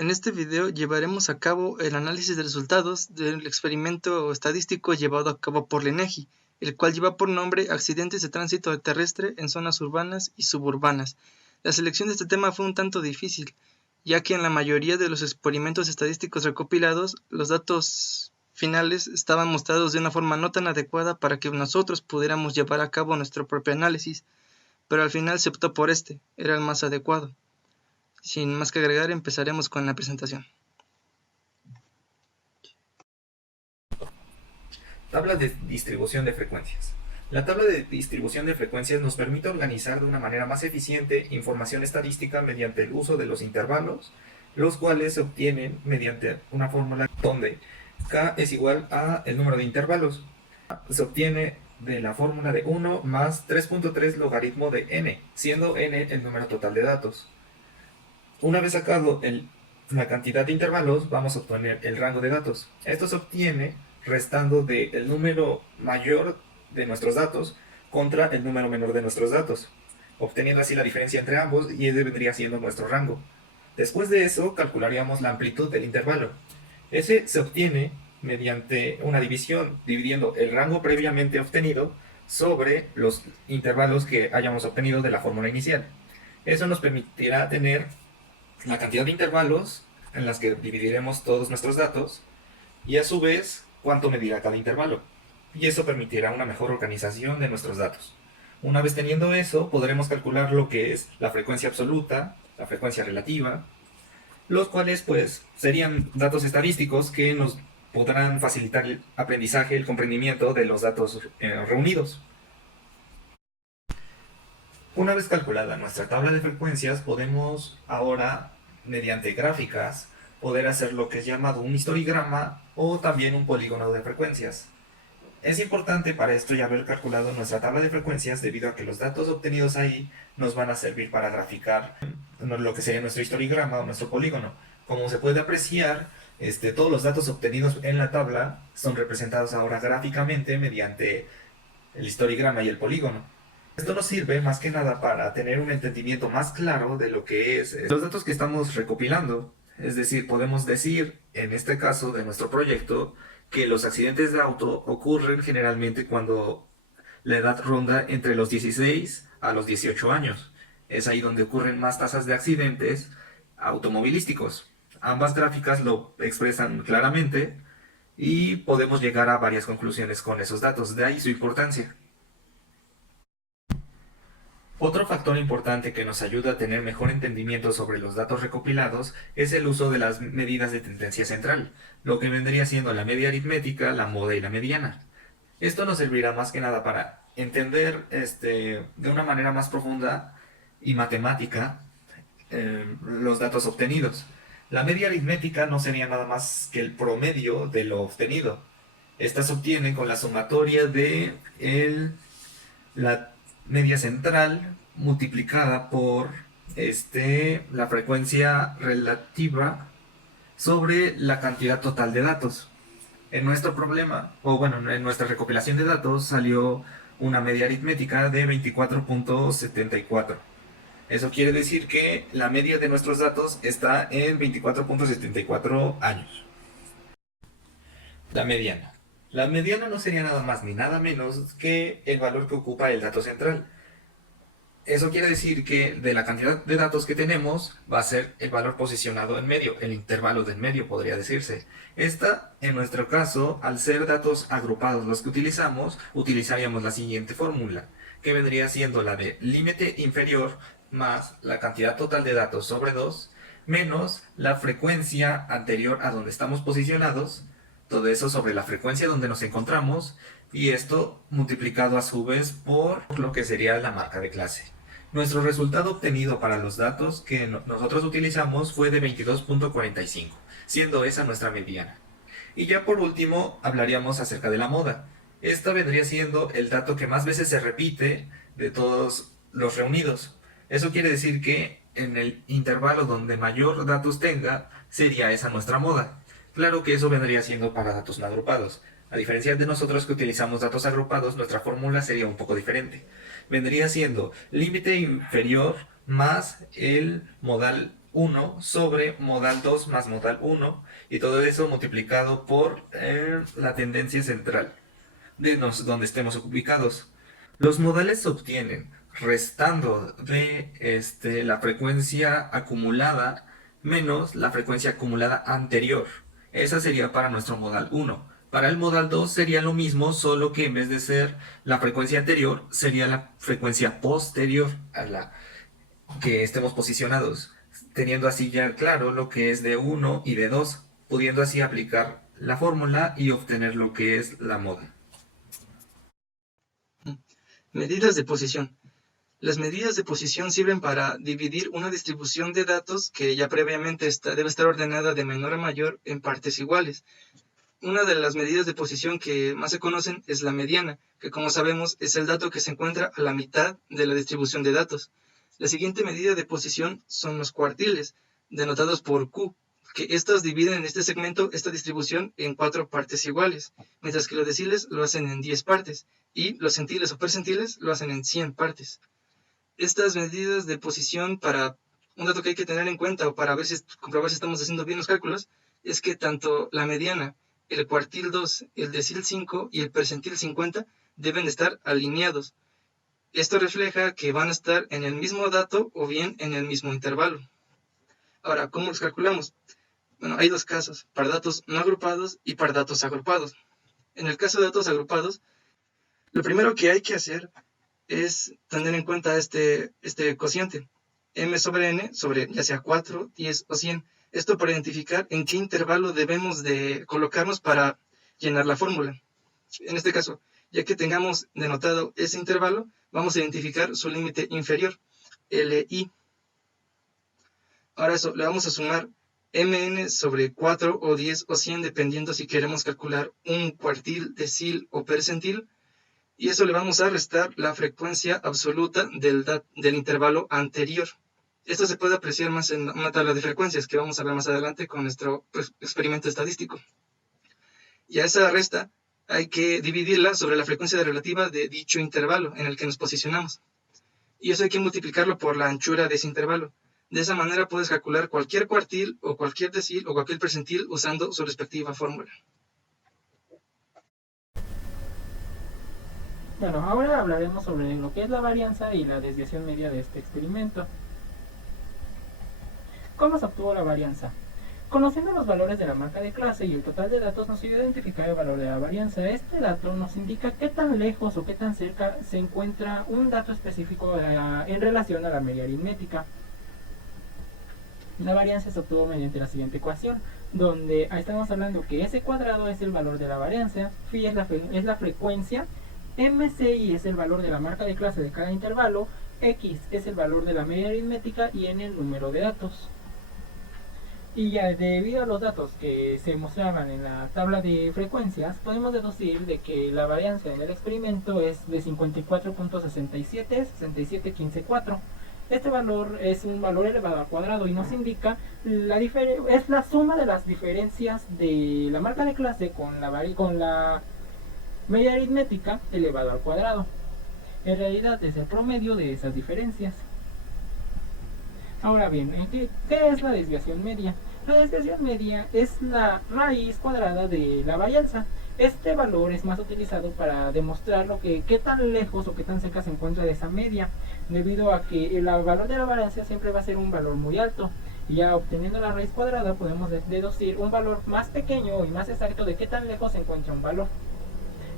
En este video llevaremos a cabo el análisis de resultados del experimento estadístico llevado a cabo por la INEGI, el cual lleva por nombre Accidentes de tránsito terrestre en zonas urbanas y suburbanas. La selección de este tema fue un tanto difícil, ya que en la mayoría de los experimentos estadísticos recopilados, los datos finales estaban mostrados de una forma no tan adecuada para que nosotros pudiéramos llevar a cabo nuestro propio análisis, pero al final se optó por este, era el más adecuado. Sin más que agregar, empezaremos con la presentación. Tabla de distribución de frecuencias. La tabla de distribución de frecuencias nos permite organizar de una manera más eficiente información estadística mediante el uso de los intervalos, los cuales se obtienen mediante una fórmula donde K es igual a el número de intervalos. Se obtiene de la fórmula de 1 más 3.3 logaritmo de n, siendo n el número total de datos. Una vez sacado la cantidad de intervalos, vamos a obtener el rango de datos. Esto se obtiene restando del número mayor de nuestros datos contra el número menor de nuestros datos, obteniendo así la diferencia entre ambos, y ese vendría siendo nuestro rango. Después de eso, calcularíamos la amplitud del intervalo. Ese se obtiene mediante una división, dividiendo el rango previamente obtenido sobre los intervalos que hayamos obtenido de la fórmula inicial. Eso nos permitirá tener la cantidad de intervalos en las que dividiremos todos nuestros datos y a su vez cuánto medirá cada intervalo, y eso permitirá una mejor organización de nuestros datos. Una vez teniendo eso, podremos calcular lo que es la frecuencia absoluta, la frecuencia relativa, los cuales pues serían datos estadísticos que nos podrán facilitar el aprendizaje, el comprendimiento de los datos reunidos. Una vez calculada nuestra tabla de frecuencias, podemos ahora, mediante gráficas, poder hacer lo que es llamado un histograma o también un polígono de frecuencias. Es importante para esto ya haber calculado nuestra tabla de frecuencias, debido a que los datos obtenidos ahí nos van a servir para graficar lo que sería nuestro histograma o nuestro polígono. Como se puede apreciar, todos los datos obtenidos en la tabla son representados ahora gráficamente mediante el histograma y el polígono. Esto nos sirve más que nada para tener un entendimiento más claro de lo que es los datos que estamos recopilando. Es decir, podemos decir, en este caso de nuestro proyecto, que los accidentes de auto ocurren generalmente cuando la edad ronda entre los 16 a los 18 años. Es ahí donde ocurren más tasas de accidentes automovilísticos. Ambas gráficas lo expresan claramente y podemos llegar a varias conclusiones con esos datos, de ahí su importancia. Otro factor importante que nos ayuda a tener mejor entendimiento sobre los datos recopilados es el uso de las medidas de tendencia central, lo que vendría siendo la media aritmética, la moda y la mediana. Esto nos servirá más que nada para entender de una manera más profunda y matemática los datos obtenidos. La media aritmética no sería nada más que el promedio de lo obtenido. Esta se obtiene con la sumatoria de la media central multiplicada por la frecuencia relativa sobre la cantidad total de datos. En nuestro problema, o bueno, en nuestra recopilación de datos salió una media aritmética de 24.74. Eso quiere decir que la media de nuestros datos está en 24.74 años. La mediana. La mediana no sería nada más ni nada menos que el valor que ocupa el dato central. Eso quiere decir que de la cantidad de datos que tenemos va a ser el valor posicionado en medio, el intervalo del medio podría decirse. Esta, en nuestro caso, al ser datos agrupados los que utilizamos, utilizaríamos la siguiente fórmula, que vendría siendo la de límite inferior más la cantidad total de datos sobre 2, menos la frecuencia anterior a donde estamos posicionados, todo eso sobre la frecuencia donde nos encontramos, y esto multiplicado a su vez por lo que sería la marca de clase. Nuestro resultado obtenido para los datos que nosotros utilizamos fue de 22.45, siendo esa nuestra mediana. Y ya por último hablaríamos acerca de la moda. Esta vendría siendo el dato que más veces se repite de todos los reunidos. Eso quiere decir que en el intervalo donde mayor datos tenga, sería esa nuestra moda. Claro que eso vendría siendo para datos no agrupados. A diferencia de nosotros que utilizamos datos agrupados, nuestra fórmula sería un poco diferente. Vendría siendo límite inferior más el modal 1 sobre modal 2 más modal 1, y todo eso multiplicado por la tendencia central de donde estemos ubicados. Los modales se obtienen restando de la frecuencia acumulada menos la frecuencia acumulada anterior. Esa sería para nuestro modal 1. Para el modal 2 sería lo mismo, solo que en vez de ser la frecuencia anterior, sería la frecuencia posterior a la que estemos posicionados, teniendo así ya claro lo que es de 1 y de 2, pudiendo así aplicar la fórmula y obtener lo que es la moda. Medidas de posición. Las medidas de posición sirven para dividir una distribución de datos que ya previamente debe estar ordenada de menor a mayor en partes iguales. Una de las medidas de posición que más se conocen es la mediana, que como sabemos es el dato que se encuentra a la mitad de la distribución de datos. La siguiente medida de posición son los cuartiles, denotados por Q, que estos dividen en este segmento esta distribución en 4 partes iguales, mientras que los deciles lo hacen en 10 partes, y los centiles o percentiles lo hacen en 100 partes. Estas medidas de posición, para un dato que hay que tener en cuenta o para comprobar si estamos haciendo bien los cálculos, es que tanto la mediana, el cuartil 2, el decil 5 y el percentil 50 deben estar alineados. Esto refleja que van a estar en el mismo dato o bien en el mismo intervalo. Ahora, ¿cómo los calculamos? Bueno, hay dos casos, para datos no agrupados y para datos agrupados. En el caso de datos agrupados, lo primero que hay que hacer es tener en cuenta este cociente, m sobre n sobre ya sea 4, 10 o 100. Esto para identificar en qué intervalo debemos de colocarnos para llenar la fórmula. En este caso, ya que tengamos denotado ese intervalo, vamos a identificar su límite inferior, LI. Ahora eso, le vamos a sumar mn sobre 4 o 10 o 100, dependiendo si queremos calcular un cuartil, decil o percentil, y eso le vamos a restar la frecuencia absoluta del intervalo anterior. Esto se puede apreciar más en una tabla de frecuencias que vamos a ver más adelante con nuestro experimento estadístico. Y a esa resta hay que dividirla sobre la frecuencia relativa de dicho intervalo en el que nos posicionamos. Y eso hay que multiplicarlo por la anchura de ese intervalo. De esa manera puedes calcular cualquier cuartil o cualquier decil o cualquier percentil usando su respectiva fórmula. Bueno, ahora hablaremos sobre lo que es la varianza y la desviación media de este experimento. ¿Cómo se obtuvo la varianza? Conociendo los valores de la marca de clase y el total de datos nos ayuda a identificar el valor de la varianza. Este dato nos indica qué tan lejos o qué tan cerca se encuentra un dato específico en relación a la media aritmética. La varianza se obtuvo mediante la siguiente ecuación, donde estamos hablando que s cuadrado es el valor de la varianza, phi es la frecuencia, MCI es el valor de la marca de clase de cada intervalo, X es el valor de la media aritmética y N el número de datos. Y ya debido a los datos que se mostraban en la tabla de frecuencias, podemos deducir de que la varianza en el experimento es de 54.67, 67.15.4. Este valor es un valor elevado al cuadrado y nos indica es la suma de las diferencias de la marca de clase con la media aritmética elevado al cuadrado. En realidad es el promedio de esas diferencias. Ahora bien, ¿qué es la desviación media? La desviación media es la raíz cuadrada de la varianza. Este valor es más utilizado para demostrar qué tan lejos o qué tan cerca se encuentra de esa media, debido a que el valor de la varianza siempre va a ser un valor muy alto. Y ya obteniendo la raíz cuadrada podemos deducir un valor más pequeño y más exacto de qué tan lejos se encuentra un valor.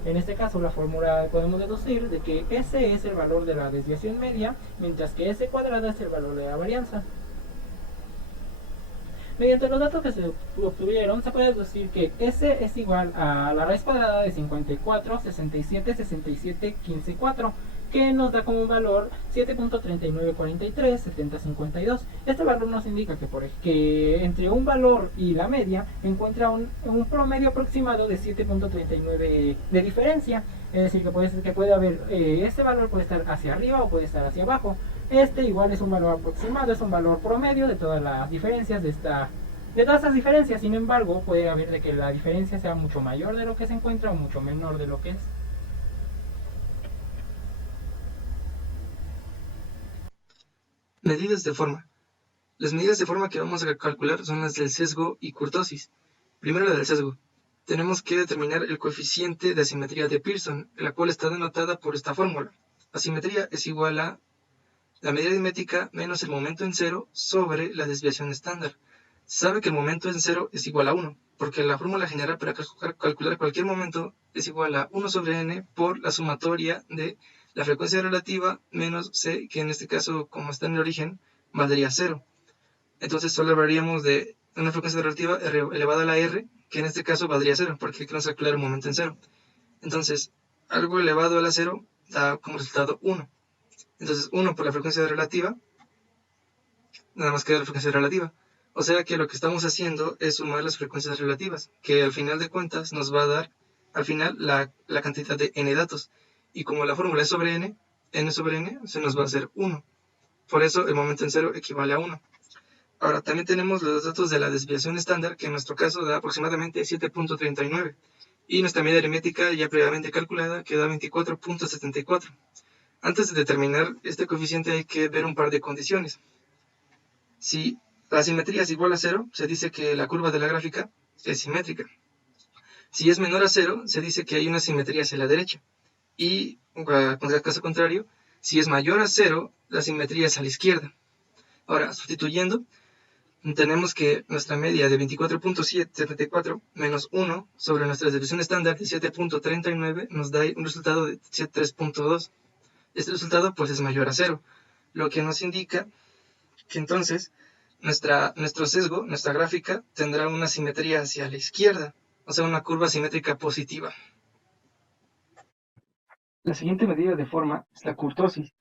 En este caso, la fórmula podemos deducir de que S es el valor de la desviación media, mientras que S cuadrada es el valor de la varianza. Mediante los datos que se obtuvieron, se puede deducir que S es igual a la raíz cuadrada de 54, 67, 67, 15, 4, que nos da como valor 7.3943, 7052. Este valor nos indica que entre un valor y la media encuentra un promedio aproximado de 7.39 de diferencia. Es decir, que puede haber, este valor puede estar hacia arriba o puede estar hacia abajo. Este igual es un valor aproximado, es un valor promedio de todas las diferencias de todas estas diferencias. Sin embargo, puede haber de que la diferencia sea mucho mayor de lo que se encuentra o mucho menor de lo que es. Medidas de forma. Las medidas de forma que vamos a calcular son las del sesgo y kurtosis. Primero la del sesgo. Tenemos que determinar el coeficiente de asimetría de Pearson, la cual está denotada por esta fórmula. Asimetría es igual a la medida aritmética menos el momento en cero sobre la desviación estándar. Se sabe que el momento en cero es igual a 1, porque la fórmula general para calcular cualquier momento es igual a 1 sobre n por la sumatoria de la frecuencia relativa menos c, que en este caso, como está en el origen, valdría 0. Entonces solo hablaríamos de una frecuencia relativa elevada a la r, que en este caso valdría 0, porque queremos calcular el momento en 0. Entonces, algo elevado a la 0 da como resultado 1. Entonces 1 por la frecuencia relativa, nada más queda la frecuencia relativa. O sea que lo que estamos haciendo es sumar las frecuencias relativas, que al final de cuentas nos va a dar, al final, la cantidad de n datos. Y como la fórmula es sobre n sobre n, se nos va a hacer 1. Por eso el momento en 0 equivale a 1. Ahora, también tenemos los datos de la desviación estándar, que en nuestro caso da aproximadamente 7.39. Y nuestra medida aritmética ya previamente calculada, que da 24.74. Antes de determinar este coeficiente hay que ver un par de condiciones. Si la simetría es igual a 0, se dice que la curva de la gráfica es simétrica. Si es menor a 0, se dice que hay una simetría hacia la derecha. Y, en el caso contrario, si es mayor a 0, la simetría es a la izquierda. Ahora, sustituyendo, tenemos que nuestra media de 24.74 menos 1 sobre nuestra desviación estándar de 7.39 nos da un resultado de 3.2. Este resultado pues es mayor a 0, lo que nos indica que entonces nuestro sesgo, nuestra gráfica, tendrá una simetría hacia la izquierda, o sea, una curva simétrica positiva. La siguiente medida de forma es la kurtosis.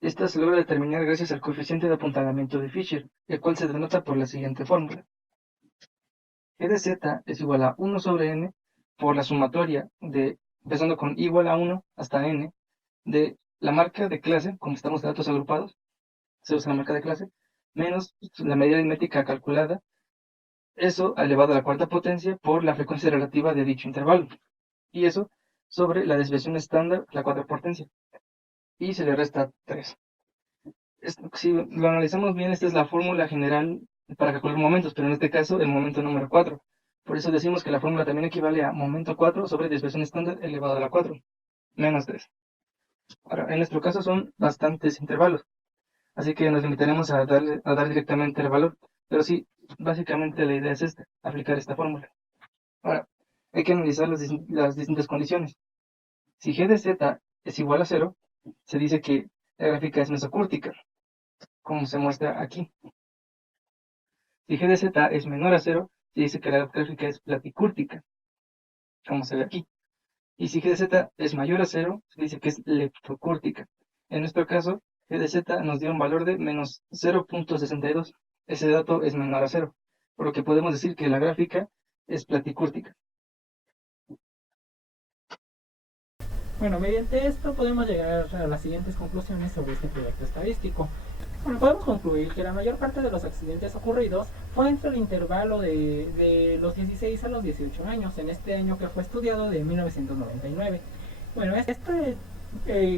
Esta se logra determinar gracias al coeficiente de apuntalamiento de Fisher, el cual se denota por la siguiente fórmula. G de z es igual a 1 sobre n por la sumatoria de, empezando con igual a 1 hasta n, de la marca de clase, como estamos de datos agrupados, se usa la marca de clase, menos la medida aritmética calculada, eso elevado a la cuarta potencia por la frecuencia relativa de dicho intervalo, y eso sobre la desviación estándar, la cuarta potencia, y se le resta 3. Si lo analizamos bien, esta es la fórmula general para calcular momentos, pero en este caso el momento número 4. Por eso decimos que la fórmula también equivale a momento 4 sobre desviación estándar elevado a la 4, menos 3. Ahora, en nuestro caso son bastantes intervalos, así que nos limitaremos a dar directamente el valor. Pero sí, básicamente la idea es esta, aplicar esta fórmula. Ahora, hay que analizar las distintas condiciones. Si g de z es igual a 0, se dice que la gráfica es mesocúrtica, como se muestra aquí. Si g de z es menor a 0, se dice que la gráfica es platicúrtica, como se ve aquí. Y si g de z es mayor a 0, se dice que es leptocúrtica. En nuestro caso, g de z nos dio un valor de menos 0.62. Ese dato es menor a 0, por lo que podemos decir que la gráfica es platicúrtica. Bueno, mediante esto podemos llegar a las siguientes conclusiones sobre este proyecto estadístico. Bueno, podemos concluir que la mayor parte de los accidentes ocurridos fue entre el intervalo de los 16 a los 18 años, en este año que fue estudiado de 1999. Bueno, este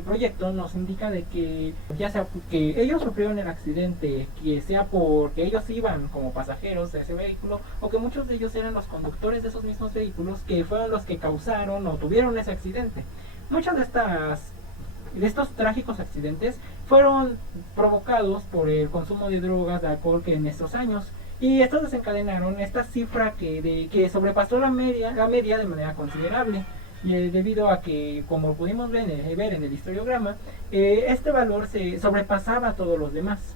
proyecto nos indica de que ya sea que ellos sufrieron el accidente, que sea porque ellos iban como pasajeros de ese vehículo, o que muchos de ellos eran los conductores de esos mismos vehículos que fueron los que causaron o tuvieron ese accidente. Muchas de estos trágicos accidentes fueron provocados por el consumo de drogas, de alcohol que en estos años, y estos desencadenaron esta cifra que sobrepasó la media de manera considerable, debido a que, como pudimos ver en el histograma, este valor se sobrepasaba a todos los demás.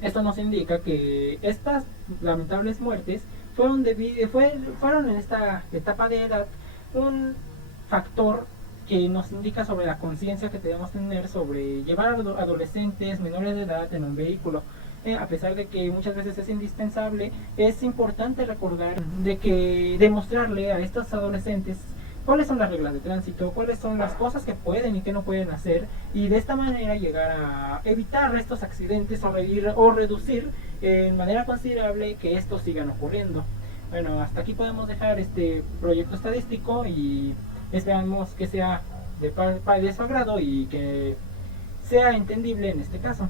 Esto nos indica que estas lamentables muertes fueron en esta etapa de edad un factor que nos indica sobre la conciencia que debemos tener sobre llevar a adolescentes menores de edad en un vehículo. A pesar de que muchas veces es indispensable, es importante recordar demostrarle a estos adolescentes cuáles son las reglas de tránsito, cuáles son las cosas que pueden y que no pueden hacer, y de esta manera llegar a evitar estos accidentes o reducir en manera considerable que estos sigan ocurriendo. Bueno, hasta aquí podemos dejar este proyecto estadístico y esperamos que sea de su agrado y que sea entendible en este caso.